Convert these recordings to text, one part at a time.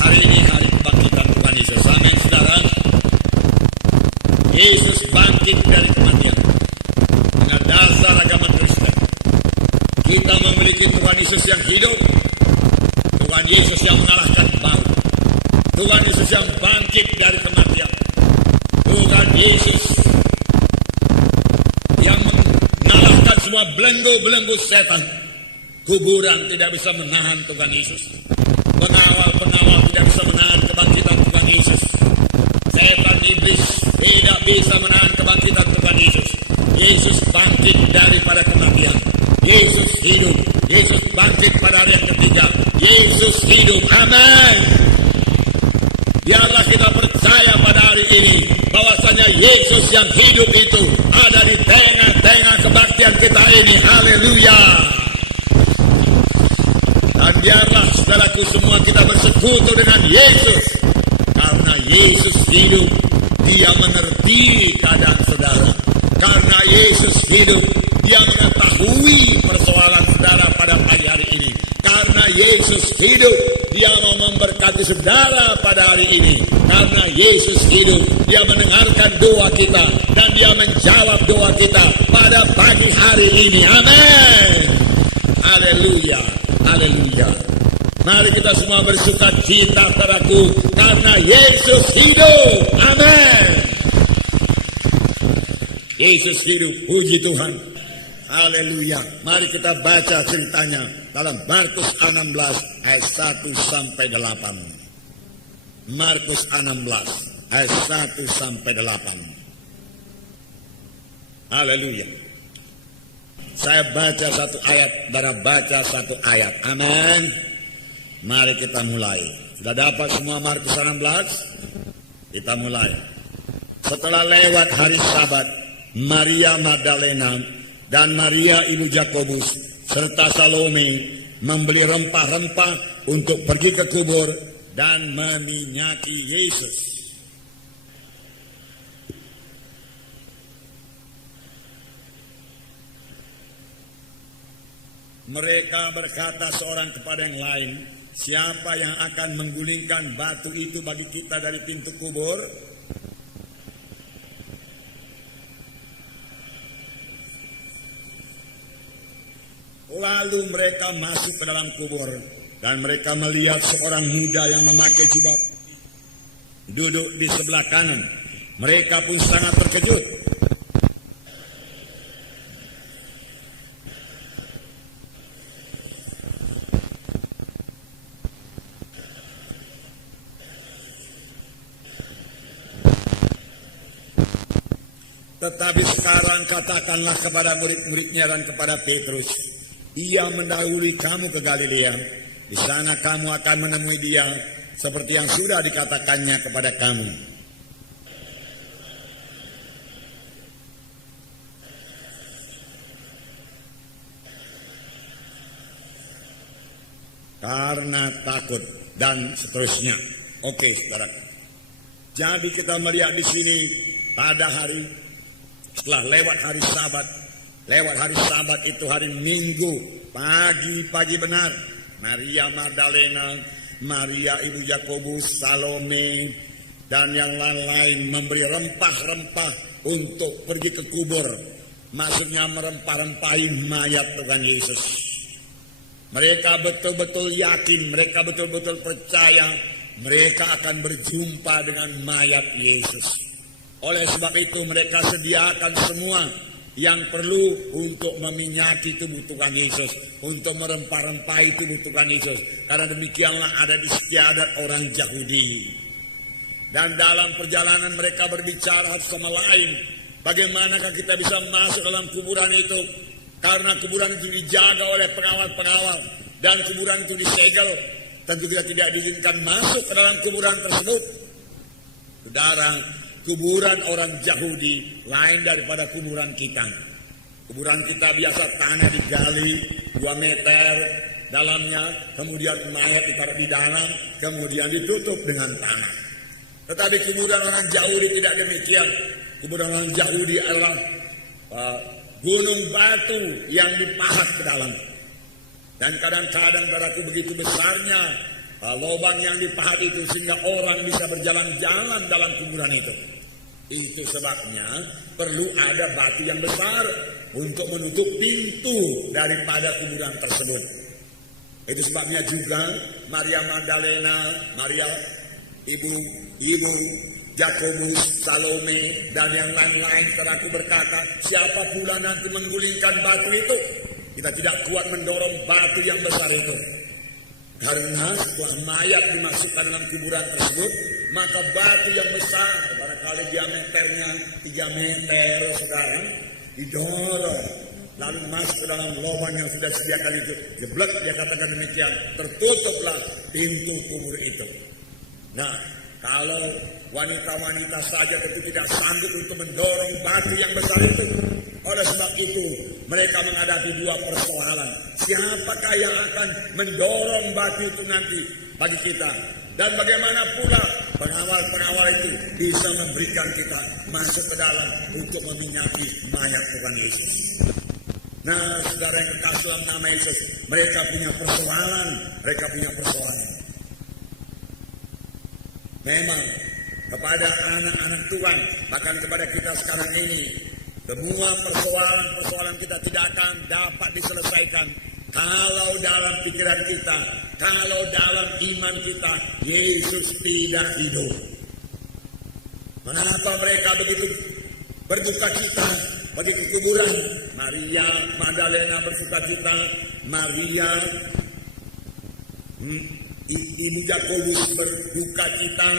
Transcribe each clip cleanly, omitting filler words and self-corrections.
Hari ini hari kebangkitan Tuhan Yesus. Amin, saudara. Yesus bangkit dari kematian. Dengan dasar agama Kristen, kita memiliki Tuhan Yesus yang hidup, Tuhan Yesus yang mengalahkan maut, Tuhan Yesus yang bangkit dari kematian, Tuhan Yesus yang mengalahkan semua belenggu-belenggu setan. Kuburan tidak bisa menahan Tuhan Yesus. Pengawal-pengawal tidak bisa menahan kebangkitan Tuhan Yesus. Setan iblis tidak bisa menahan kebangkitan Tuhan Yesus. Yesus bangkit daripada kematian. Yesus hidup. Yesus bangkit pada hari yang ketiga. Yesus hidup. Amin. Biarlah kita percaya pada hari ini bahwasanya Yesus yang hidup itu ada di tengah-tengah kebaktian kita ini. Haleluya. Dan biarlah saudaraku semua kita bersekutu dengan Yesus. Karena Yesus hidup, Dia mengerti keadaan saudara. Karena Yesus hidup, Dia mengetahui persoalan saudara pada pagi hari ini. Karena Yesus hidup, Dia mau memberkati saudara pada hari ini. Karena Yesus hidup, Dia mendengarkan doa kita. Dan Dia menjawab doa kita pada pagi hari ini. Amin. Haleluya. Haleluya. Mari kita semua bersuka cita saudaraku, karena Yesus hidup. Amin. Yesus hidup. Puji Tuhan. Haleluya. Mari kita baca ceritanya dalam Markus 16 ayat 1 sampai 8. Markus 16 ayat 1 sampai 8. Haleluya. Saya baca satu ayat, saudara baca satu ayat. Amin. Mari kita mulai. Sudah dapat semua Markus 16? Kita mulai. Setelah lewat hari Sabat, Maria Magdalena dan Maria ibu Yakobus serta Salome membeli rempah-rempah untuk pergi ke kubur dan meminyaki Yesus. Mereka berkata seorang kepada yang lain, siapa yang akan menggulingkan batu itu bagi kita dari pintu kubur? Lalu mereka masuk ke dalam kubur dan mereka melihat seorang muda yang memakai jubah duduk di sebelah kanan. Mereka pun sangat terkejut. Tetapi sekarang katakanlah kepada murid-muridnya dan kepada Petrus, ia mendahului kamu ke Galilea. Di sana kamu akan menemui dia seperti yang sudah dikatakannya kepada kamu. Karena takut dan seterusnya. Oke, saudara. Jadi kita melihat di sini pada hari setelah lewat hari Sabat. Lewat hari Sabat itu hari Minggu, pagi-pagi benar, Maria Magdalena, Maria ibu Yakobus, Salome, dan yang lain-lain memberi rempah-rempah untuk pergi ke kubur. Maksudnya merempah-rempahi mayat Tuhan Yesus. Mereka betul-betul yakin, mereka betul-betul percaya mereka akan berjumpa dengan mayat Yesus. Oleh sebab itu mereka sediakan semua yang perlu untuk meminyaki tubuh Tuhan Yesus, untuk merempah-rempahi tubuh Tuhan Yesus. Karena demikianlah ada di istiadat orang Yahudi. Dan dalam perjalanan mereka berbicara sama lain, bagaimanakah kita bisa masuk dalam kuburan itu? Karena kuburan itu dijaga oleh pengawal-pengawal dan kuburan itu disegel. Tentu kita tidak diizinkan masuk ke dalam kuburan tersebut. Saudara, kuburan orang Yahudi lain daripada kuburan kita. Kuburan kita biasa tanah digali 2 meter dalamnya, kemudian mayat ditaruh di dalam, kemudian ditutup dengan tanah. Tetapi kuburan orang Yahudi tidak demikian. Kuburan orang Yahudi adalah gunung batu yang dipahat ke dalam. Dan kadang-kadang saudaraku begitu besarnya lubang yang dipahat itu sehingga orang bisa berjalan-jalan dalam kuburan itu. Itu sebabnya perlu ada batu yang besar untuk menutup pintu daripada kuburan tersebut. Itu sebabnya juga Maria Magdalena, Maria ibu Yakobus, Salome, dan yang lain-lain teraku berkata, siapa pula nanti menggulingkan batu itu? Kita tidak kuat mendorong batu yang besar itu. Karena setelah mayat dimasukkan dalam kuburan tersebut, maka batu yang besar, barangkali diameternya 3 meter sekarang, didorong lalu masuk ke dalam lubang yang sudah disediakan itu. Jeblek, dia katakan demikian, tertutuplah pintu kubur itu. Nah, kalau wanita-wanita saja tentu tidak sanggup untuk mendorong batu yang besar itu. Oleh sebab itu, mereka menghadapi 2 persoalan. Siapakah yang akan mendorong batu itu nanti bagi kita? Dan bagaimana pula pengawal-pengawal itu bisa memberikan kita masuk ke dalam untuk meminyaki mayat Tuhan Yesus. Nah, saudara yang kekasih dalam nama Yesus, mereka punya persoalan. Memang kepada anak-anak Tuhan, bahkan kepada kita sekarang ini, semua persoalan kita tidak akan dapat diselesaikan kalau dalam pikiran kita, kalau dalam iman kita, Yesus tidak hidup. Mengapa mereka begitu berduka cita pergi ke kuburan? Maria Magdalena berduka cita, Maria ibu Yakobus berduka cita,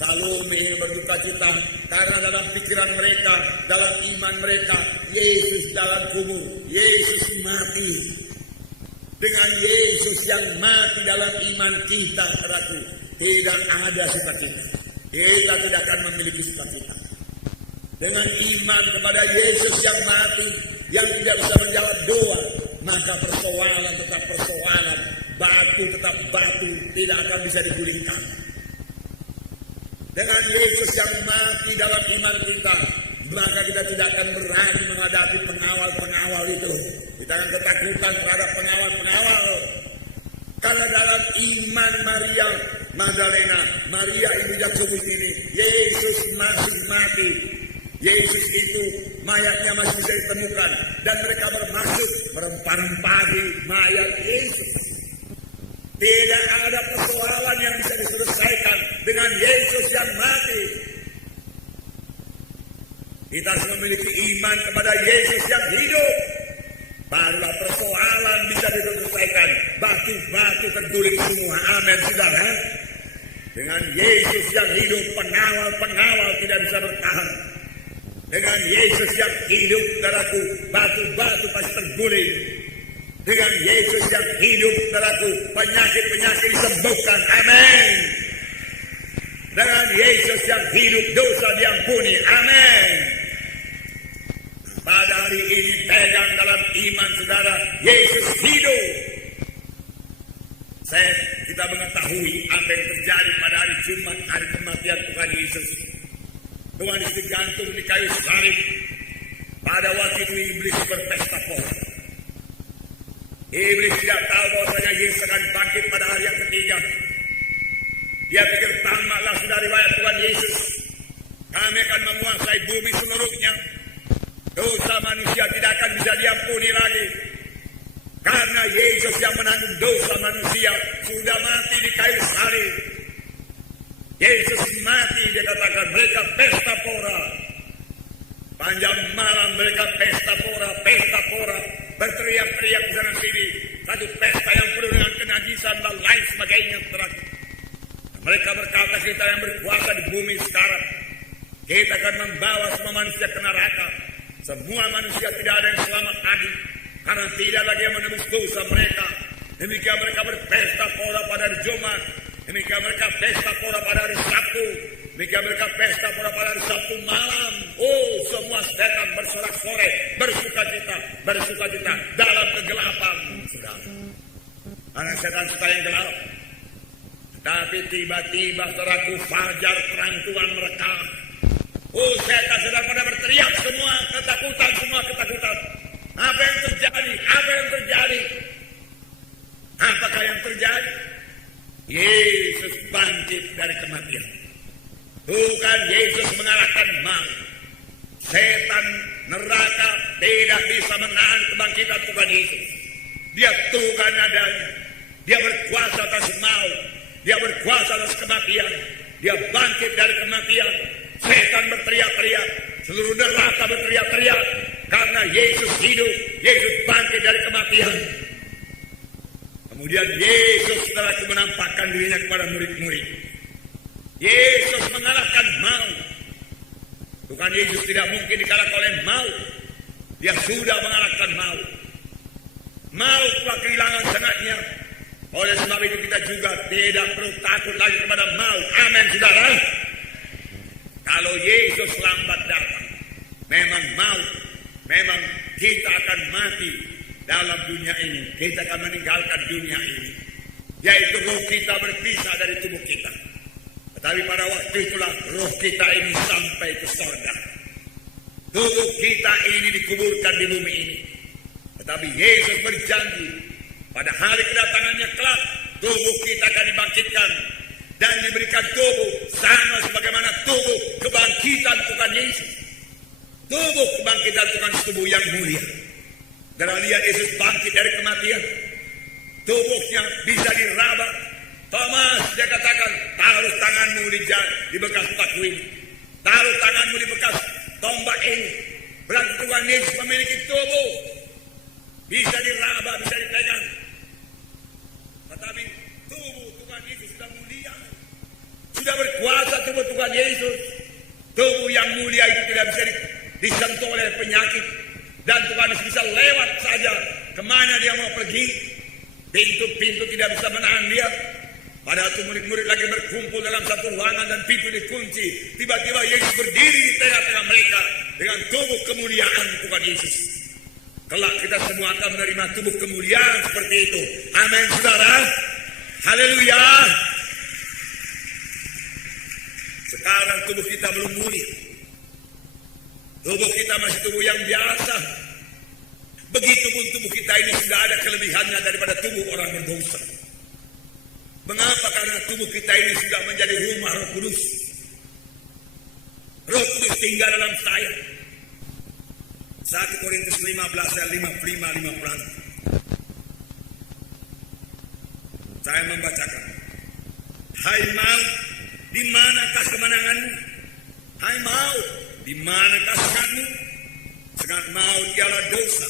Salome berduka cita, karena dalam pikiran mereka, dalam iman mereka, Yesus dalam kubur, Yesus mati. Dengan Yesus yang mati dalam iman kita, saudaraku, tidak ada sukacita. Kita tidak akan memiliki sukacita. Dengan iman kepada Yesus yang mati, yang tidak bisa menjawab doa, maka persoalan tetap persoalan, batu tetap batu, tidak akan bisa digulingkan. Dengan Yesus yang mati dalam iman kita, maka kita tidak akan berani menghadapi pengawal-pengawal itu. Kita akan ketakutan terhadap pengawal-pengawal. Karena dalam iman Maria Magdalena, Maria ibu Yakobus ini, Yesus masih mati. Yesus itu mayatnya masih bisa ditemukan, dan mereka bermaksud merempah-rempahi mayat Yesus. Tidak ada persoalan yang bisa diselesaikan dengan Yesus yang mati. Kita harus memiliki iman kepada Yesus yang hidup. Barulah persoalan bisa diselesaikan. Batu-batu terguling semua. Amin, saudara. Dengan Yesus yang hidup, pengawal-pengawal tidak bisa bertahan. Dengan Yesus yang hidup, saudaraku, batu-batu pasti terguling. Dengan Yesus yang hidup, saudaraku, penyakit-penyakit disembuhkan. Amin. Dengan Yesus yang hidup, dosa diampuni. Amin. Pada hari ini pegang dalam iman saudara, Yesus hidup. Kita mengetahui apa yang terjadi pada hari Jumat, hari kematian Tuhan Yesus. Tuhan Yesus digantung di kayu salib. Pada waktu itu iblis berpesta pora. Iblis tidak tahu bahwasanya Yesus akan bangkit pada hari yang ketiga. Dia pikir tamatlah sudah riwayat Tuhan Yesus. Kami akan menguasai bumi seluruhnya. Dosa manusia tidak akan bisa diampuni lagi. Karena Yesus yang menanggung dosa manusia sudah mati di kayu salib. Yesus mati, dia katakan mereka pesta pora. Panjang malam mereka pesta pora, berteriak-teriak di sana sini. Satu pesta yang penuh dengan kenajisan dan lain sebagainya. Mereka berkata, kita yang berkuasa di bumi sekarang, kita akan membawa semua manusia ke neraka. Semua manusia tidak ada yang selamat lagi, karena tidak lagi yang menebus dosa mereka. Demikian mereka berpesta pora pada hari Jumat. Demikian mereka pesta pora pada hari Sabtu. Demikian mereka pesta pora pada hari Sabtu malam. Oh, semua setan bersorak-sorai, bersuka cita dalam kegelapan, saudara. Karena setan suka yang gelap. Tapi tiba-tiba saudaraku, fajar terang Tuhan merekah. Oh, setan sedang pada berteriak, semua ketakutan. Apa yang terjadi? Apakah yang terjadi? setan, neraka tidak bisa menahan kebangkitan Tuhan Yesus. Dia Tuhan adanya. Dia berkuasa atas maut. Dia berkuasa atas kematian. Dia bangkit dari kematian. Setan berteriak-teriak. Seluruh neraka berteriak-teriak. Karena Yesus hidup. Yesus bangkit dari kematian. Kemudian Yesus setelah menampakkan dirinya kepada murid-murid. Yesus mengalahkan maut. Tuhan Yesus tidak mungkin dikalahkan oleh maut. Dia sudah mengalahkan maut. Maut telah kehilangan sengatnya. Oleh sebab itu kita juga tidak perlu takut lagi kepada maut. Amin, saudara. Kalau Yesus lambat datang, memang maut, memang kita akan mati dalam dunia ini. Kita akan meninggalkan dunia ini. Yaitu roh kita berpisah dari tubuh kita. Tetapi pada waktu itulah roh kita ini sampai ke surga. Tubuh kita ini dikuburkan di bumi ini. Tetapi Yesus berjanji pada hari kedatangannya kelak tubuh kita akan dibangkitkan dan diberikan tubuh sama sebagaimana tubuh kebangkitan Tuhan Yesus. Tubuh kebangkitan Tuhan tubuh yang mulia. Karena lihat Yesus bangkit dari kematian. Tubuhnya bisa diraba. Thomas dia katakan, taruh tanganmu di bekas paku ini. Taruh tanganmu di bekas tombak ini. Berarti Tuhan Yesus memiliki tubuh. Bisa diraba, bisa dipegang. Tetapi tubuh Tuhan Yesus sudah mulia. Sudah berkuasa tubuh Tuhan Yesus. Tubuh yang mulia itu tidak bisa disentuh oleh penyakit. Dan Tuhan Yesus bisa lewat saja kemana dia mau pergi. Pintu-pintu tidak bisa menahan dia. Padahal itu murid-murid lagi berkumpul dalam satu ruangan dan pintu dikunci. Tiba-tiba Yesus berdiri di tengah-tengah mereka dengan tubuh kemuliaan Tuhan Yesus. Kelak kita semua akan menerima tubuh kemuliaan seperti itu. Amin, saudara. Haleluya. Sekarang tubuh kita belum mulia. Tubuh kita masih tubuh yang biasa. Begitupun tubuh kita ini sudah ada kelebihannya daripada tubuh orang berdosa. Mengapa? Karena tubuh kita ini sudah menjadi rumah Roh Kudus. Roh Kudus tinggal dalam saya. 1 Korintus 15 ayat 55-56. Saya membacakan. Hai maut, di manakah kemenanganmu? Hai maut, di manakah sengatmu? Sengat maut ialah dosa,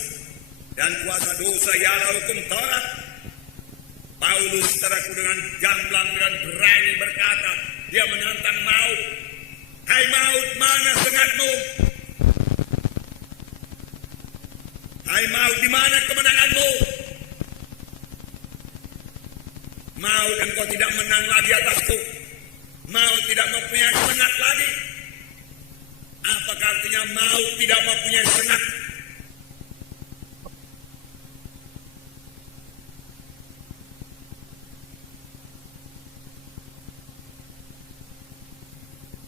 dan kuasa dosa ialah hukum Taurat. Paulus saudaraku dengan gamblang dan berani berkata, dia menantang maut. Hai maut, mana sengatmu? Hai maut, di mana kemenanganmu? Maut, engkau tidak menang lagi atasku. Maut tidak mempunyai sengat lagi. Apakah artinya maut tidak mempunyai sengat?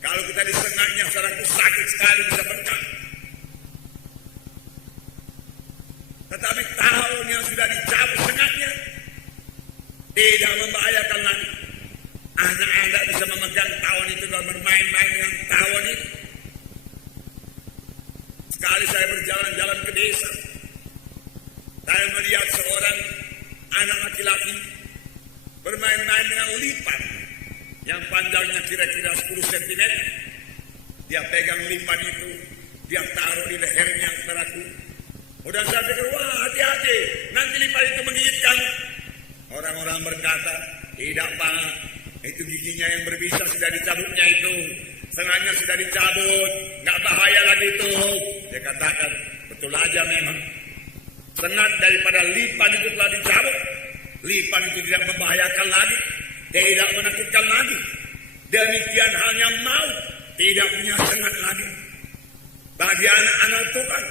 Kalau kita disengatnya, saudaraku, sakit sekali, bisa bengkak. Tetapi tahun yang sudah dicabut sengatnya tidak membahayakan lagi. Anak-anak bisa memegang tawon itu dan bermain-main dengan tawon itu. Sekali saya berjalan-jalan ke desa, saya melihat seorang anak laki-laki bermain-main dengan lipan yang panjangnya kira-kira 10 cm. Dia pegang lipan itu, dia taruh di lehernya, saudaraku. Udah saya pikir, wah hati-hati, nanti lipan itu menggigit kamu. Orang-orang berkata, tidak Pak, itu giginya yang berbisa sudah dicabutnya itu. Sengatnya sudah dicabut, nggak bahaya lagi itu. Dia katakan, betul aja memang. Sengat daripada lipan itu telah dicabut. Lipan itu tidak membahayakan lagi, tidak menakutkan lagi. Demikian halnya maut, tidak punya sengat lagi. Bagi anak-anak Tuhan,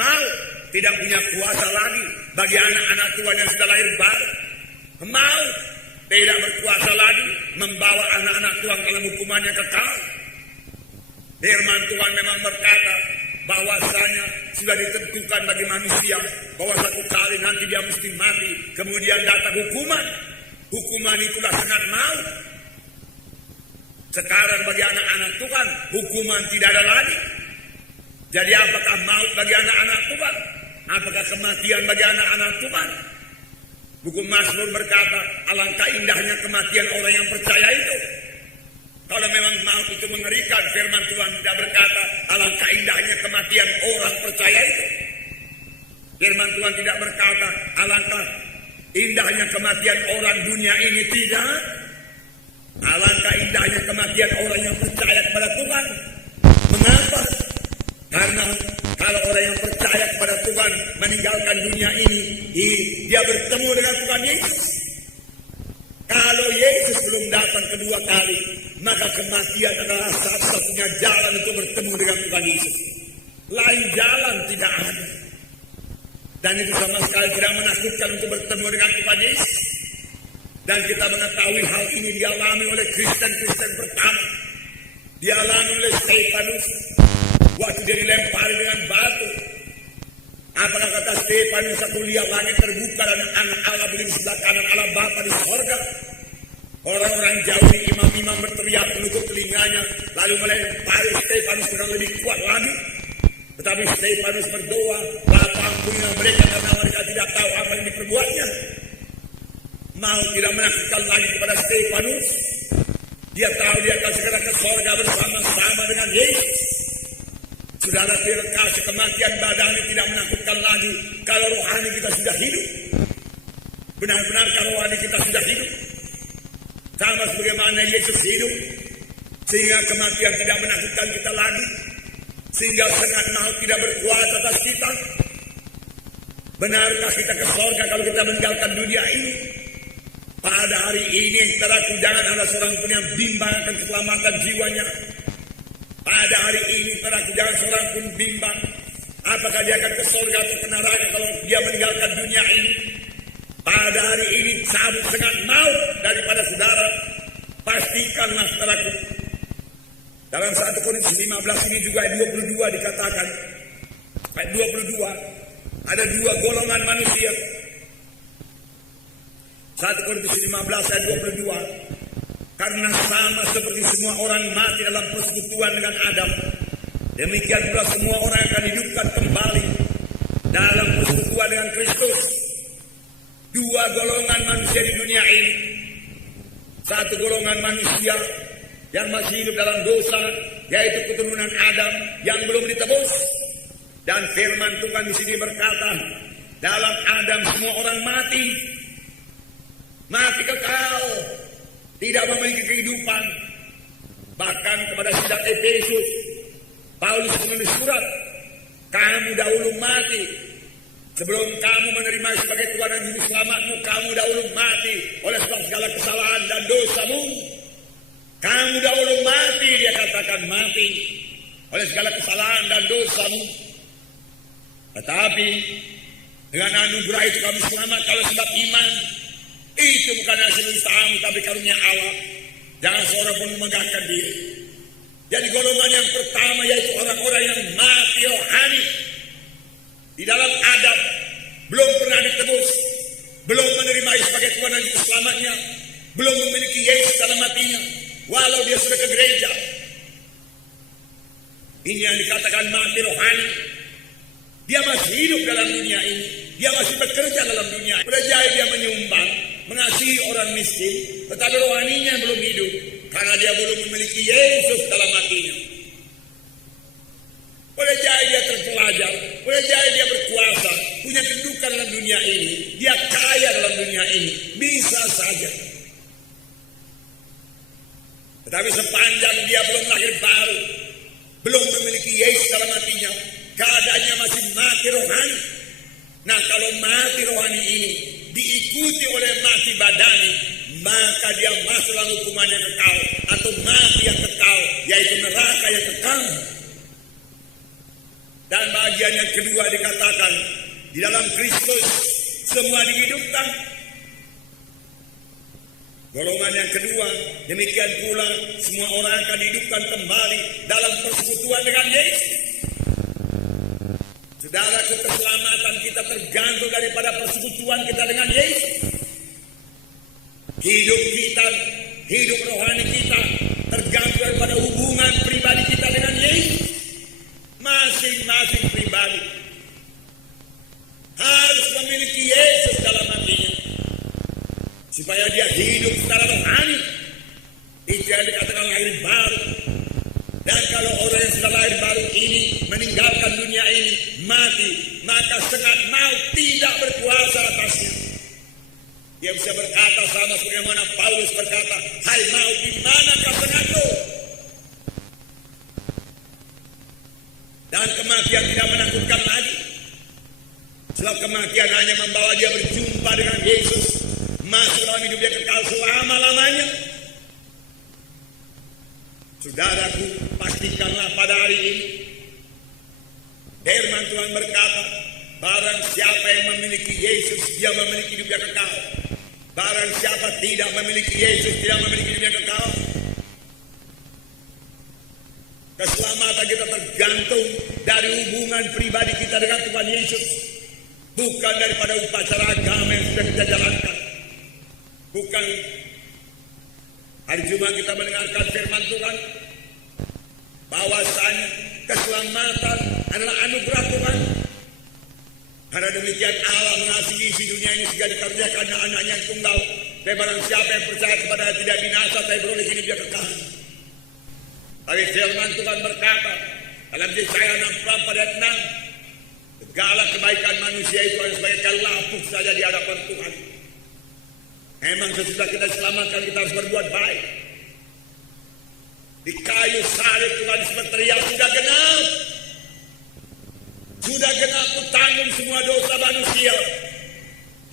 maut tidak punya kuasa lagi. Bagi anak-anak Tuhan yang sudah lahir baru, maut tidak berkuasa lagi membawa anak-anak Tuhan dalam hukumannya kekal. Firman Tuhan memang berkata bahwasanya sudah ditentukan bagi manusia bahwa satu kali nanti dia mesti mati, kemudian datang hukuman. Hukuman itulah sengat maut. Sekarang bagi anak-anak Tuhan hukuman tidak ada lagi. Jadi apakah maut bagi anak-anak Tuhan? Apakah kematian bagi anak-anak Tuhan? Buku Mazmur berkata, alangkah indahnya kematian orang yang percaya itu. Kalau memang maut itu mengerikan, firman Tuhan tidak berkata, alangkah indahnya kematian orang percaya itu. Firman Tuhan tidak berkata, alangkah indahnya kematian orang dunia ini, tidak. Alangkah indahnya kematian orang yang percaya kepada Tuhan. Mengapa? Karena kalau orang yang percaya kepada Tuhan meninggalkan dunia ini, dia bertemu dengan Tuhan Yesus. Kalau Yesus belum datang kedua kali, maka kematian adalah satu-satunya jalan untuk bertemu dengan Tuhan Yesus. Lain jalan tidak ada. Dan itu sama sekali tidak menakutkan untuk bertemu dengan Tuhan Yesus. Dan kita mengetahui hal ini dialami oleh Kristen-Kristen pertama. Dialami oleh Stefanus. Waktu dia dilempari dengan batu. Apakah kata Stefanus, aku lihat langit terbuka dan anak Allah berdiri di sebelah kanan Allah Bapa di sorga. Orang-orang jauh di imam-imam berteriak menutup telinganya. Lalu melempari Stefanus dengan lebih kuat lagi. Tetapi Stefanus berdoa, Bapa ampunilah mereka karena mereka tidak tahu apa yang diperbuatnya. Mau tidak menakutkan lagi kepada Stefanus. Dia tahu dia akan segera ke sorga bersama-sama dengan Yesus. Saudara, kasih kematian badan tidak menakutkan lagi kalau rohani kita sudah hidup. Benar-benar kalau rohani kita sudah hidup. Sama sebagaimana Yesus hidup. Sehingga kematian tidak menakutkan kita lagi. Sehingga sengat maut tidak berkuasa atas kita. Benarkah kita ke sorga kalau kita meninggalkan dunia ini? Pada hari ini, saudaraku, jangan ada seorang pun yang bimbang akan keselamatan jiwanya. Pada hari ini, saudaraku, jangan seorang pun bimbang apakah dia akan ke surga atau ke neraka kalau dia meninggalkan dunia ini. Pada hari ini, cabut sengat maut daripada saudara. Pastikanlah, saudaraku. Dalam 1 Korintus 15 ini juga ayat 22 dikatakan. Ayat 22, ada dua golongan manusia. 1 Korintus 15 ayat 22. Karena sama seperti semua orang mati dalam persekutuan dengan Adam, demikian pula semua orang akan hidupkan kembali dalam persekutuan dengan Kristus. Dua golongan manusia di dunia ini. Satu golongan manusia yang masih hidup dalam dosa, yaitu keturunan Adam yang belum ditebus. Dan firman Tuhan di sini berkata, dalam Adam semua orang mati. Mati kekal, tidak memiliki kehidupan. Bahkan kepada sidang Efesus, Paulus menulis surat, kamu dahulu mati. Sebelum kamu menerima sebagai Tuhan dan Juru Selamatmu, kamu dahulu mati oleh sebab segala kesalahan dan dosamu. Kamu dahulu mati, dia katakan mati oleh segala kesalahan dan dosamu. Tetapi dengan anugerah itu kami selamat kalau sebab iman. Itu bukan hasil usahamu, tapi karunia Allah. Jangan seorang pun memegahkan diri. Jadi golongan yang pertama yaitu orang-orang yang mati rohani. Di dalam Adam, belum pernah ditebus, belum menerima sebagai Tuhan dan Juru Selamatnya, belum memiliki Yesus dalam hatinya, walau dia sudah ke gereja. Ini yang dikatakan mati rohani. Dia masih hidup dalam dunia ini, dia masih bekerja dalam dunia. Berjaya dia menyumbang, mengasihi orang miskin, tetapi rohaninya belum hidup karena dia belum memiliki Yesus dalam hatinya. Boleh jadi dia terpelajar, boleh jadi dia berkuasa, punya kedudukan dalam dunia ini, dia kaya dalam dunia ini, bisa saja. Tetapi sepanjang dia belum lahir baru, belum memiliki Yesus dalam hatinya, keadaannya masih mati rohani. Nah, kalau mati rohani ini diikuti oleh mati badani, maka dia masuk dalam hukuman yang kekal atau mati yang kekal, yaitu neraka yang kekal. Dan bagian yang kedua dikatakan di dalam Kristus semua dihidupkan. Golongan yang kedua, demikian pula semua orang akan dihidupkan kembali dalam persekutuan dengan Yesus. Saudaraku, keselamatan kita tergantung daripada persekutuan kita dengan Yesus. Hidup kita, hidup rohani kita tergantung daripada hubungan pribadi kita dengan Yesus. masing-masing pribadi harus memiliki Yesus dalam hatinya supaya dia hidup secara rohani. Itu yang dikatakan lahir baru. Dan kalau orang yang sudah lahir baru ini meninggalkan dunia ini, mati, maka sengat maut tidak berkuasa atasnya. Dia bisa berkata sama sebagaimana Paulus berkata, "Hai maut, di manakah sengatmu?" Dan kematian tidak menakutkan lagi. Sebab kematian hanya membawa dia berjumpa dengan Yesus, masuk dalam hidup dia kekal selama-lamanya. Saudaraku, pastikanlah pada hari ini firman Tuhan berkata, barang siapa yang memiliki Yesus, dia memiliki hidup yang kekal. Barang siapa tidak memiliki Yesus, tidak memiliki hidup yang kekal. Keselamatan kita tergantung dari hubungan pribadi kita dengan Tuhan Yesus, bukan daripada upacara agama yang sudah kita jalankan. Bukan hari Jumat kita mendengarkan firman Tuhan bahwasanya keselamatan adalah anugerah Tuhan. Karena demikian Allah mengasihi isi dunia ini sehingga dikaruniakan anak-anaknya yang tunggal. Dan barang siapa yang percaya kepada dia tidak binasa, tapi beroleh hidup yang kekal. Tapi firman Tuhan berkata dalam Yesaya 64 ayat 6, segala kebaikan manusia itu hanya sebagai lapuk saja di hadapan Tuhan. Memang sesudah kita selamatkan kita harus berbuat baik. Di kayu salib Tuhan berteriak, sudah genap. Sudah genap, ku tanggung semua dosa manusia.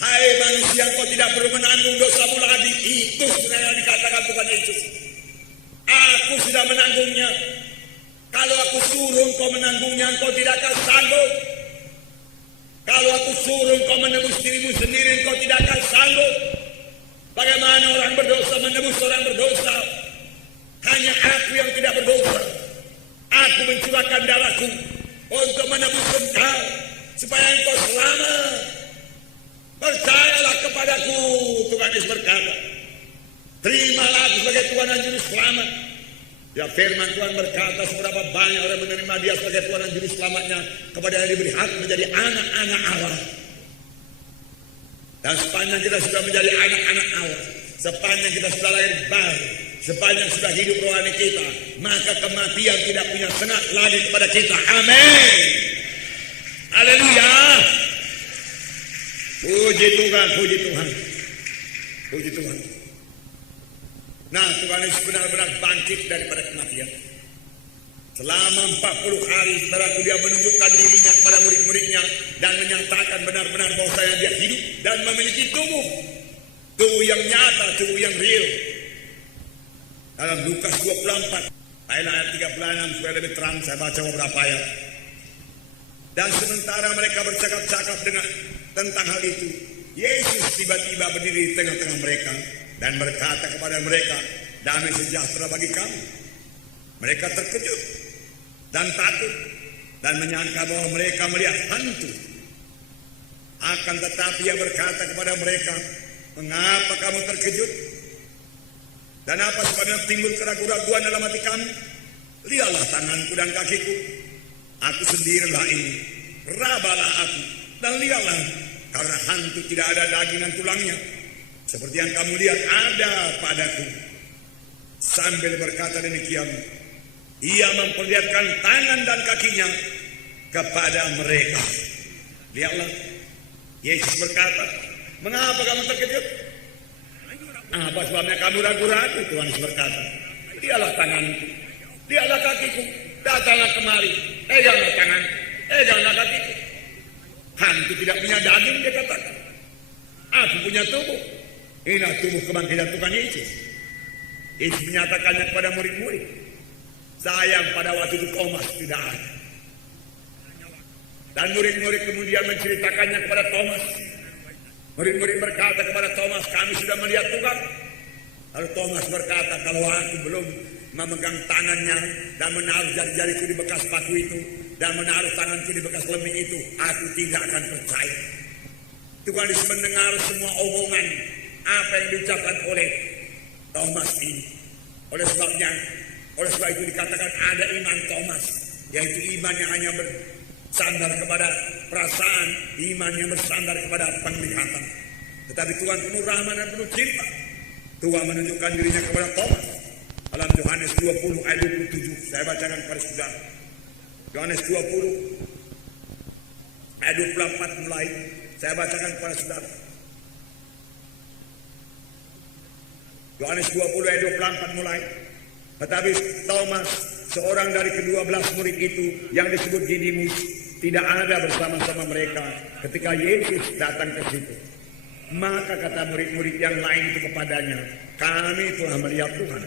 Hai manusia, kau tidak perlu menanggung dosamu lagi. Itu sebenarnya yang dikatakan Tuhan Yesus. Aku sudah menanggungnya. Kalau aku suruh kau menanggungnya, kau tidak akan sanggup. Kalau aku suruh kau menebus dirimu sendiri, kau tidak akan sanggup. Bagaimana orang berdosa menebus orang berdosa? Hanya aku yang tidak berdosa. Aku mencurahkan darahku untuk menebus engkau supaya engkau selamat. Percayalah kepadaku, Tuhan Yesus berkata. Terimalah aku sebagai Tuhan dan Juru Selamat. Ya, firman Tuhan berkata seberapa banyak orang menerima dia sebagai Tuhan dan Juru Selamatnya, kepada yang diberi hak menjadi anak-anak Allah. Dan sepanjang kita sudah menjadi anak-anak Allah, sepanjang kita sudah lahir baru, sepanjang sudah hidup rohani kita, maka kematian tidak punya sengat lagi kepada kita. Amin. Haleluya. Puji Tuhan, puji Tuhan, puji Tuhan. Nah, Tuhan Yesus benar-benar bangkit daripada kematian. Selama 40 hari, saudaraku, dia menunjukkan dirinya kepada murid-muridnya dan menyatakan benar-benar bahwa dia hidup dan memiliki tubuh. Tubuh yang nyata, tubuh yang real. Dalam Lukas 24, ayat 36, supaya lebih terang, saya baca beberapa ayat. Dan sementara mereka bercakap-cakap tentang hal itu, Yesus tiba-tiba berdiri di tengah-tengah mereka dan berkata kepada mereka, damai sejahtera bagi kamu. Mereka terkejut dan takut dan menyangka bahwa mereka melihat hantu. Akan tetapi ia berkata kepada mereka, mengapa kamu terkejut? Dan apa sebabnya timbul keraguan-raguan dalam hati kamu? Lihatlah tanganku dan kakiku. Aku sendirilah ini. Rabalah aku dan lihatlah, karena hantu tidak ada daging dan tulangnya, seperti yang kamu lihat ada padaku. Sambil berkata demikian, ia memperlihatkan tangan dan kakinya kepada mereka. Lihatlah, Yesus berkata, mengapa kamu terkejut? Apa sebabnya kamu ragu-ragu? Tuhan Yesus berkata, lihatlah tanganku, lihatlah kakiku, datanglah kemari, peganglah tanganku, peganglah kakiku. Hantu tidak punya daging, dia katakan. Aku punya tubuh. Inilah tubuh kebangkitan Tuhan Yesus. Yesus menyatakannya kepada murid-murid. Sayang pada waktu itu Thomas tidak ada. Dan murid-murid kemudian menceritakannya kepada Thomas. Murid-murid berkata kepada Thomas, kami sudah melihat Tuhan. Lalu Thomas berkata, kalau aku belum memegang tangannya dan menaruh jari-jariku di bekas paku itu, dan menaruh tanganku di bekas lembing itu, aku tidak akan percaya. Tuhan Yesus mendengar semua omongan apa yang diucapkan oleh Thomas ini. Oleh sebab itu dikatakan ada iman Thomas. yaitu iman yang hanya bersandar kepada perasaan, iman yang bersandar kepada penglihatan. Tetapi Tuhan penuh rahmat dan penuh cinta. Tuhan menunjukkan dirinya kepada Thomas dalam Yohanes 20 ayat 27. Saya bacakan kepada saudara. Yohanes 20 ayat 24 mulai. Saya bacakan kepada saudara. Yohanes 20 ayat 24 mulai. Tetapi Thomas, seorang dari ke-12 murid itu yang disebut Didimus, tidak ada bersama-sama mereka ketika Yesus datang ke situ. Maka kata murid-murid yang lain itu kepadanya, kami telah melihat Tuhan.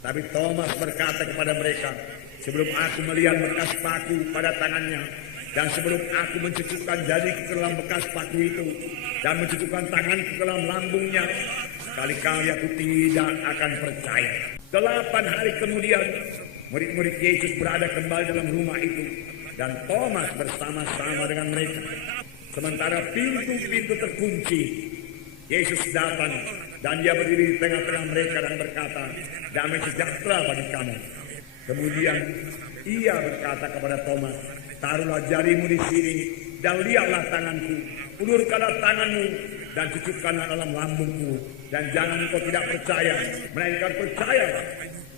Tetapi Thomas berkata kepada mereka, sebelum aku melihat bekas paku pada tangannya, dan sebelum aku mencucukkan jariku ke dalam bekas paku itu, dan mencucukkan tanganku ke dalam lambungnya, sekali-kali aku tidak akan percaya. 8 hari kemudian, murid-murid Yesus berada kembali dalam rumah itu, dan Thomas bersama-sama dengan mereka. Sementara pintu-pintu terkunci, Yesus datang dan dia berdiri di tengah-tengah mereka dan berkata, damai sejahtera bagi kamu. Kemudian ia berkata kepada Thomas, taruhlah jarimu di sini dan lihatlah tanganku, ulurkanlah tanganmu dan cucukkanlah dalam lambungku, dan jangan engkau tidak percaya, melainkan percayalah.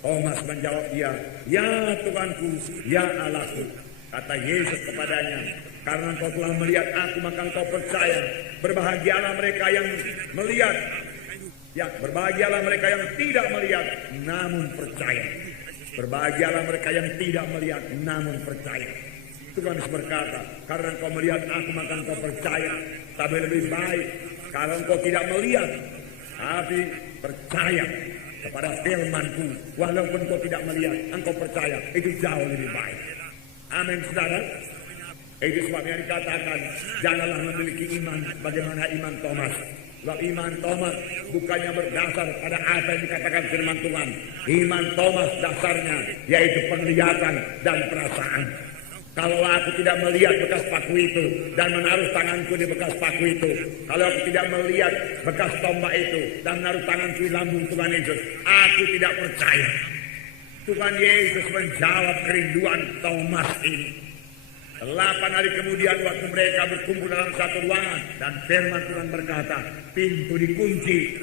Thomas menjawab dia, ya Tuhanku, ya Allahku. Kata Yesus kepadanya, karena engkau telah melihat aku, maka engkau percaya. Berbahagialah mereka yang melihat, ya berbahagialah mereka yang tidak melihat namun percaya. Berbahagialah mereka yang tidak melihat namun percaya. Tuhan berkata, karena engkau melihat aku, maka engkau percaya. Tapi lebih baik kalau engkau tidak melihat, tapi percaya kepada firman-Ku. Walaupun engkau tidak melihat, engkau percaya. Itu jauh lebih baik. Amin, saudara. Itu sebabnya dikatakan, janganlah memiliki iman bagaimana iman Thomas. Sebab iman Thomas bukannya berdasar pada apa yang dikatakan firman Tuhan. Iman Thomas dasarnya yaitu penglihatan dan perasaan. Kalau aku tidak melihat bekas paku itu dan menaruh tanganku di bekas paku itu, kalau aku tidak melihat bekas tombak itu dan menaruh tanganku di lambung Tuhan Yesus, aku tidak percaya. Tuhan Yesus menjawab kerinduan Thomas ini. 8 hari kemudian waktu mereka berkumpul dalam satu ruangan dan firman Tuhan berkata, pintu dikunci.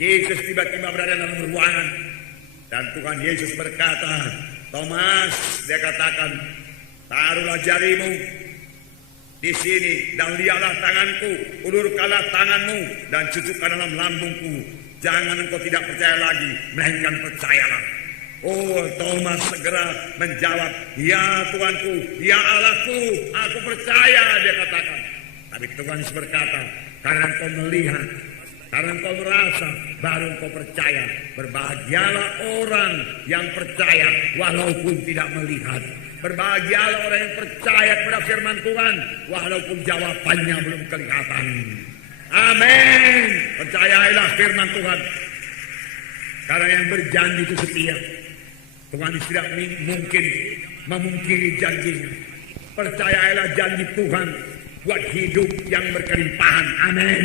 Yesus tiba-tiba berada dalam ruangan dan Tuhan Yesus berkata, Thomas, dia katakan, taruhlah jarimu di sini dan lihatlah tanganku, ulurkanlah tanganmu dan cucukkan dalam lambungku. Jangan engkau tidak percaya lagi, melainkan percayalah. Oh, Thomas segera menjawab, ya Tuhanku, ya Allahku, aku percaya, dia katakan. Tapi Tuhan berkata, karena engkau melihat, karena engkau merasa, baru engkau percaya. Berbahagialah orang yang percaya walaupun tidak melihat. Berbahagialah orang yang percaya kepada firman Tuhan walaupun jawabannya belum kelihatan. Amin. Percayailah firman Tuhan. Karena yang berjanji itu setia. Tuhan tidak mungkin memungkiri janjinya. Percayailah janji Tuhan buat hidup yang berkelimpahan. Amin.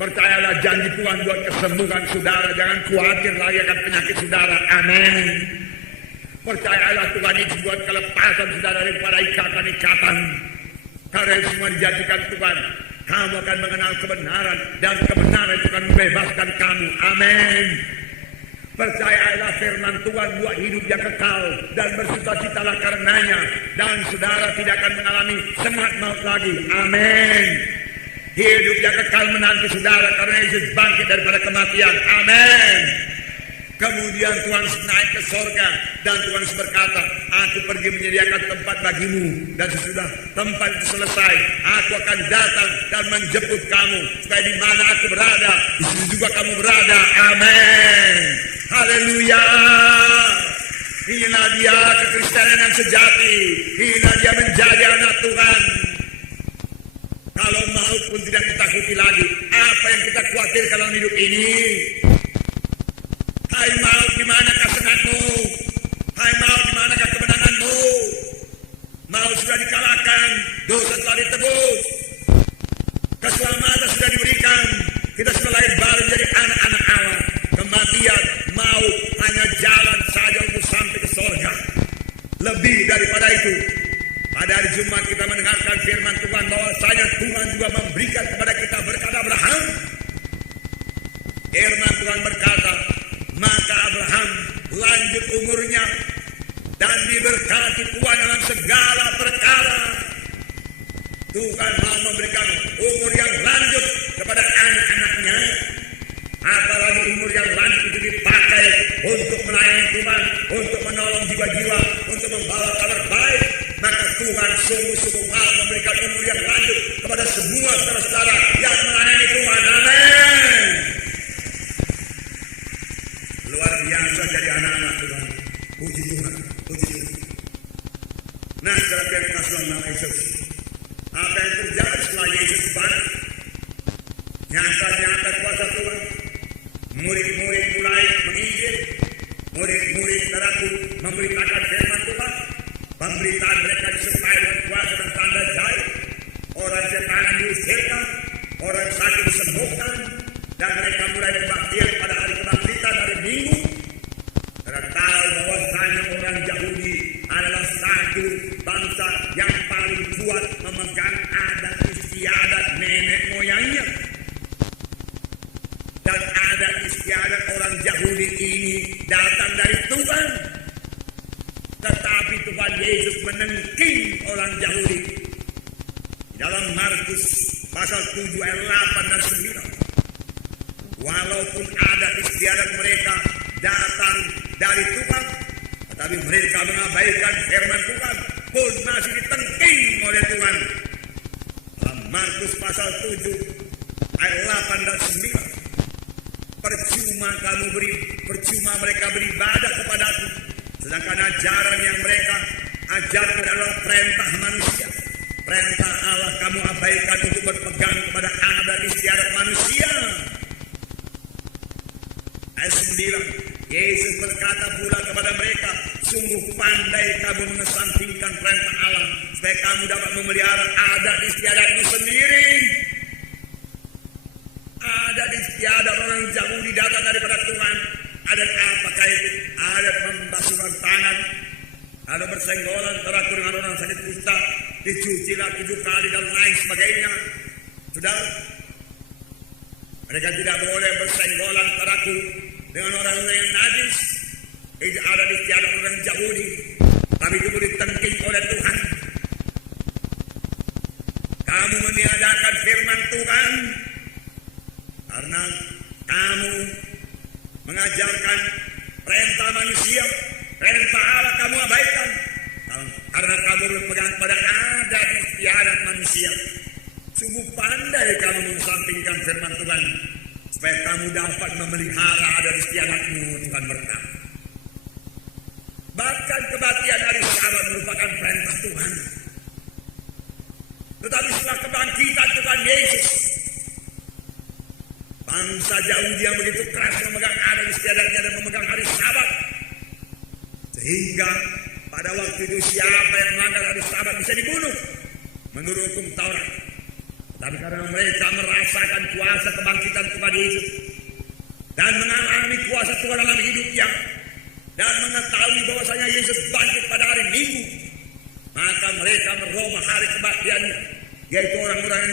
Percayalah janji Tuhan buat kesembuhan saudara. Jangan khawatir lagi akan penyakit saudara. Amin. Percayalah Tuhan itu buat kelepasan saudara daripada ikatan-ikatan. Karena semua dijadikan Tuhan. Kamu akan mengenal kebenaran. Dan kebenaran itu akan membebaskan kamu. Amin. Percayalah firman Tuhan buat hidup yang kekal. Dan bersukacitalah karenanya. Dan saudara tidak akan mengalami sengat maut lagi. Amin. Hidup yang kekal menanti saudara karena Yesus bangkit daripada kematian. Amin. Kemudian Tuhan naik ke sorga dan Tuhan berkata, aku pergi menyediakan tempat bagimu, dan sesudah tempat itu selesai, aku akan datang dan menjemput kamu supaya di mana aku berada, di situ juga kamu berada. Amin. Haleluya. Inilah dia kekristenan yang sejati. Inilah dia menjadi anak Tuhan. Kalau maut pun tidak ditakuti lagi. Apa yang kita khawatirkan dalam hidup ini? Hai maut, di manakah senangmu? Hai maut, di manakah kemenanganmu? Maut sudah dikalahkan, dosa telah ditebus, keselamatan sudah diberikan. Kita sudah lahir baru menjadi anak-anak Allah. Kematian, maut hanya jalan saja untuk sampai ke surga. Lebih daripada itu, pada hari Jumat kita mendengarkan firman Tuhan bahwasanya Tuhan juga memberikan kepada kita berkat Abraham. Firman Tuhan berkata, maka Abraham lanjut umurnya dan diberkati Tuhan dalam segala perkara. Tuhan mau memberikan umur yang lanjut kepada anak-anaknya. Apalagi umur yang lanjut itu dipakai untuk melayani Tuhan, untuk menolong jiwa-jiwa, untuk membawa kabar baik, maka Tuhan sungguh-sungguh mau memberikan umur yang lanjut kepada semua saudara-saudara yang melayani Tuhan. Amin. Luar biasa jadi anak-anak Tuhan. Puji Tuhan, puji Tuhan. Nah, saudara yang dikasihi dalam Yesus, apa yang terjadi setelah Yesus bangkit? Nyata-nyata kuasa Tuhan. Murid-murid mulai menginjil, murid-murid saudaraku memberitakan firman Tuhan, pemberitaan mereka disertai dengan kuasa dan tanda jahit, orang setan diusirkan, orang sakit disembuhkan, dan mereka mulai kebaktian pada hari kebangkitan hari Minggu. Karena tahu bahwasanya orang Yahudi adalah satu bangsa yang paling kuat memegang adat istiadat nenek moyangnya. Dan adat istiadat orang Yahudi ini datang dari Tuhan. Tetapi Tuhan Yesus menengking orang Yahudi. Dalam Markus pasal 7 ayat 8 dan 9. Walaupun adat istiadat mereka datang dari Tuhan, tetapi mereka mengabaikan firman Tuhan pun masih ditengking oleh Tuhan. Dalam Markus pasal 7 ayat 8 dan 9. Percuma mereka beribadah kepadaku, sedangkan ajaran yang mereka ajarkan adalah perintah manusia. Perintah Allah kamu abaikan untuk berpegang kepada adat istiadat manusia. Ayat 9, Yesus berkata pula kepada mereka, sungguh pandai kamu mengesampingkan perintah Allah supaya kamu dapat memelihara adat istiadatmu sendiri. Adat istiadat orang Yahudi datang daripada Tuhan. Adat apakah itu? Adat membasuhkan tangan, ada bersenggolan terakur dengan orang sakit kusta, dicucilah 7 kali dan lain sebagainya. Sudah, mereka tidak boleh bersenggolan terakur dengan orang yang najis. Itu adat istiadat orang Yahudi, tapi itu ditengking oleh Tuhan. Kamu meniadakan firman Tuhan karena kamu mengajarkan perintah manusia, perintah Allah kamu abaikan. Karena kamu berpegang pada adat istiadat manusia. Sungguh pandai kamu mengesampingkan firman Tuhan supaya kamu dapat memelihara adat istiadatmu. Tuhan berkata. Bahkan kebaktian hari Sabat merupakan perintah Tuhan. Tetapi setelah kebangkitan Tuhan Yesus, bangsa Yahudi yang begitu keras memegang adat istiadatnya dan memegang hari Sabat, sehingga pada waktu itu siapa yang melanggar hari Sabat bisa dibunuh menurut hukum Taurat. Tapi karena mereka merasakan kuasa kebangkitan Tuhan Yesus dan mengalami kuasa Tuhan dalam hidupnya dan mengetahui bahwasanya Yesus bangkit pada hari Minggu, maka mereka merubah hari kebaktiannya, yaitu orang-orang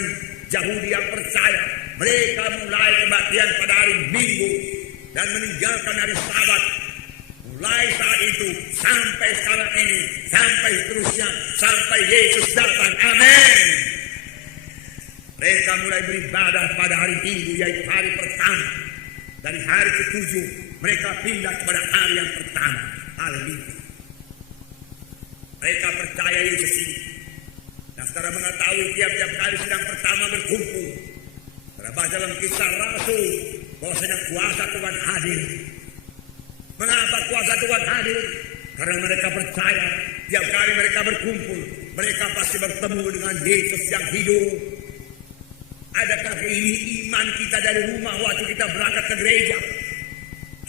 Yahudi yang percaya. Mereka mulai kebaktian pada hari Minggu dan meninggalkan hari Sabat. Mulai saat itu sampai sekarang ini, sampai seterusnya, sampai Yesus datang. Amin. Mereka mulai beribadah pada hari Minggu, yaitu hari pertama. Dari hari ke-7 mereka pindah kepada hari yang pertama. Haleluya. Mereka percaya Yesus ini. Dan sekarang mengetahui tiap-tiap kali sidang pertama berkumpul, terbaca dalam Kisah Rasul bahwasanya kuasa Tuhan hadir. Mengapa kuasa Tuhan hadir? Karena mereka percaya tiap kali mereka berkumpul, mereka pasti bertemu dengan Yesus yang hidup. Adakah ini iman kita dari rumah waktu kita berangkat ke gereja?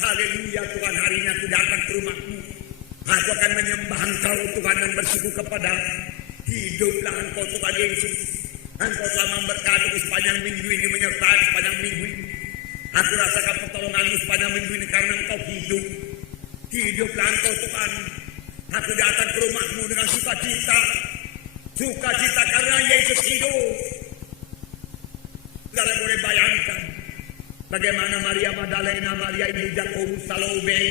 Haleluya, Tuhan, hari ini aku datang ke rumahmu. Aku akan menyembah Engkau Tuhan dan bersyukur kepada hiduplah Engkau Tuhan Yesus. Engkau telah memberkati sepanjang minggu ini, menyertai sepanjang minggu ini. Aku rasakan pertolonganmu sepanjang minggu ini karena Engkau hidup. Hiduplah Engkau Tuhan. Aku datang ke rumahmu dengan sukacita. Sukacita karena Yesus hidup. Saudara boleh bayangkan bagaimana Maria Magdalena, Maria ibu Yakobus, Salome,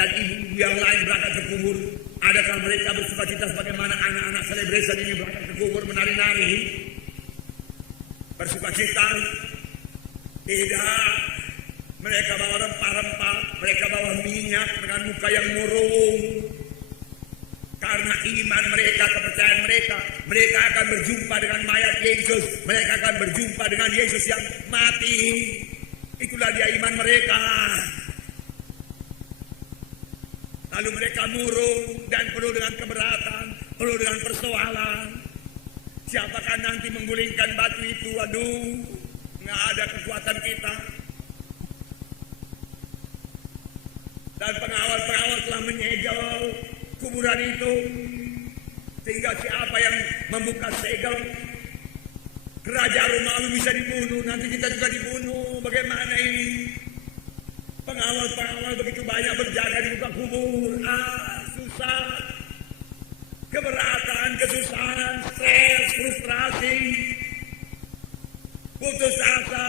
dan ibu yang lain berangkat ke kubur. Adakah mereka bersukacita sebagaimana anak-anak celebration ini berangkat ke kubur menari-nari? Bersukacita? Tidak. Mereka bawa rempah-rempah, mereka bawa minyak dengan muka yang murung. Karena iman mereka, kepercayaan mereka, mereka akan berjumpa dengan mayat Yesus, mereka akan berjumpa dengan Yesus yang mati. Itulah dia iman mereka. Lalu mereka murung dan penuh dengan keberatan, penuh dengan persoalan. Siapakah nanti menggulingkan batu itu? Waduh, nggak ada kekuatan kita. Dan pengawal-pengawal telah menyegel kuburan itu, sehingga siapa yang membuka segel, Raja Romawi bisa dibunuh, nanti kita juga dibunuh. Bagaimana ini? Pengawal-pengawal begitu banyak berjaga di muka kubur. Susah. Keberatan, kesusahan, stres, frustrasi, putus asa,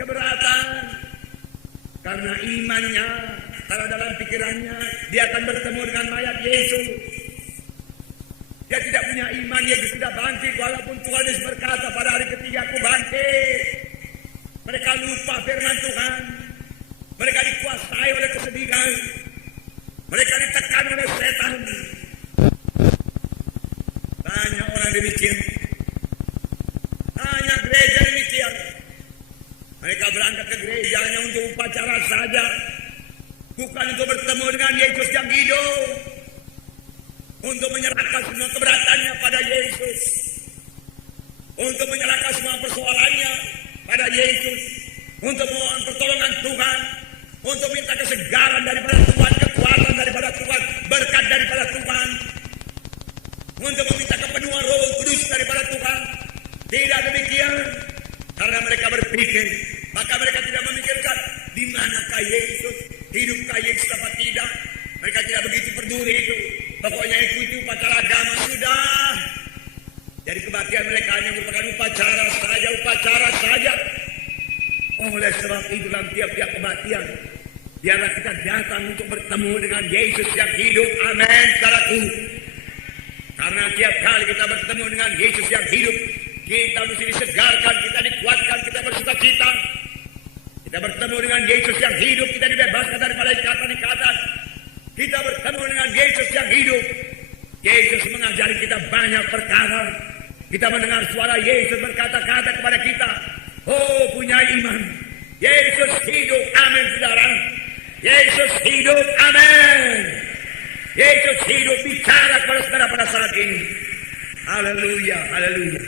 keberatan. Karena imannya, karena dalam pikirannya dia akan bertemu dengan mayat Yesus. Dia tidak punya iman, Yesus sudah bangkit. Walaupun Tuhan Yesus berkata pada hari ketiga aku bangkit. Mereka lupa firman Tuhan. Mereka dikuasai oleh kesedihan. Mereka ditekan oleh setan. Banyak orang demikian. Hanya gereja demikian. Mereka berangkat ke gereja hanya untuk upacara saja. Bukan untuk bertemu dengan Yesus yang hidup. Untuk menyerahkan semua keberatannya pada Yesus. Untuk menyerahkan semua persoalannya pada Yesus. Untuk mohon pertolongan Tuhan. Untuk minta kesegaran daripada Tuhan. Kekuatan daripada Tuhan. Berkat daripada Tuhan. Untuk meminta kepenuhan Roh Kudus daripada Tuhan. Tidak demikian. Karena mereka berpikir. Maka mereka tidak memikirkan di manakah Yesus. Hidupkah Yesus apa tidak. Mereka tidak begitu peduli itu. Pokoknya ikuti upacara agama sudah. Jadi kematian mereka hanya merupakan upacara saja. Oleh sebab itu dalam tiap-tiap kematian, biarlah kita datang untuk bertemu dengan Yesus yang hidup. Amin, saudaraku. Karena tiap kali kita bertemu dengan Yesus yang hidup, kita mesti disegarkan, kita dikuatkan, kita bersukacita. Kita bertemu dengan Yesus yang hidup, kita dibebaskan daripada ikatan-ikatan. Kita bertemu dengan Yesus yang hidup. Yesus mengajari kita banyak perkara. Kita mendengar suara Yesus berkata-kata kepada kita. Oh, punya iman. Yesus hidup. Amin, saudara. Yesus hidup. Amin. Yesus hidup bicara kepada saudara pada saat ini. Haleluya, haleluya.